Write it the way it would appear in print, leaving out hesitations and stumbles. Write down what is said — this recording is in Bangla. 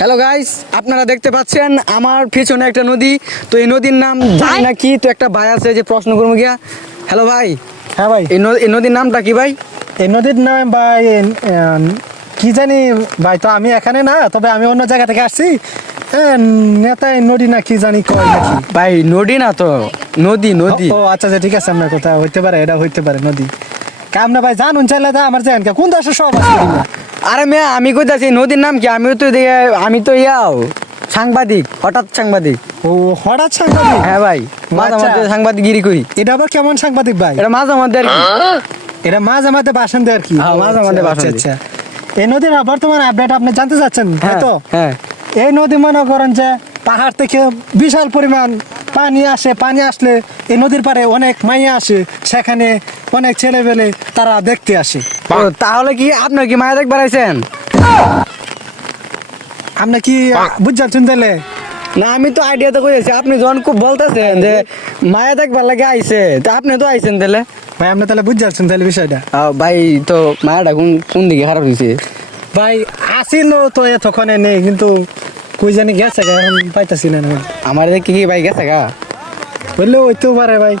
হ্যালো গাইস, আপনারা দেখতে পাচ্ছেন আমার পিছনে একটা নদী। তো এই নদীর নাম জানি না কি, তো একটা ভাই আছে যে প্রশ্ন করবো গিয়া। হ্যালো ভাই, হ্যাঁ ভাই, এই নদীর নামটা কি ভাই? এই নদীর নাম ভাই কি জানি ভাই, তো আমি এখানে না, তবে আমি অন্য জায়গা থেকে আসছি। নেতাই নদী না কি জানি কয় নাকি ভাই নদী না তো, নদী নদী। ও আচ্ছা আচ্ছা, ঠিক আছে, আপনার কথা হইতে পারে, এটা হইতে পারে নদী। কাম না ভাই, জানুন চাইলে তা আমার জানেন কোন দেশের সব আছে করি না। আরে মেয়ে, আমি কইতাছি নদীর নাম কি? আমি তো ইয়াও সাংবাদিক, হঠাৎ সাংবাদিক। ও হঠাৎ সাংবাদিক? হ্যাঁ ভাই, মাঝে আচ্ছা। মধ্যে সাংবাদিকগিরি করি। এটা আবার কেমন সাংবাদিক ভাই? এটা মাঝে মধ্যে আর কি। এটা মাঝে মাঝে ভাষণ দেয় আর কি? হ্যাঁ, মাঝে মাঝে আচ্ছা, ভাষণ আচ্ছা আচ্ছা। এই নদীর বর্তমান আপডেট আপনি জানতে চাচ্ছেন, তাই হ্যাঁ তো? হ্যাঁ। এই নদী মনে করেন যে পাহাড় থেকে বিশাল পরিমাণ পানি আসে, পানি আসলে এই নদীর পাড়ে অনেক মাইয়া আসে, সেখানে অনেক ছেলেবেলে তারা দেখতে আসে। ও, তাহলে কি আপনার কি মায়া দেখবার আইছেন? আপনি কি বুঝছেন শুনতেলে? না, আমি তো আইডিয়া তো করেছি। আপনি যখন খুব বলতেছেন যে মায়া দেখবার লাগে আইছে, তা আপনি তো আইছেন তাহলে। ভাই আপনি তাহলে বুঝছেন তাহলে বিষয়টা? ভাই, তো মায়াটা কোন কোন দিকে খারাপ হয়েছে? ভাই আসিল তো এতক্ষণে নেই, কিন্তু কই জানি গেছে গা, এখন পাইতেছি না। আমার দেখি কি ভাই গেছে গা? বললেও হইতেও পারে ভাই।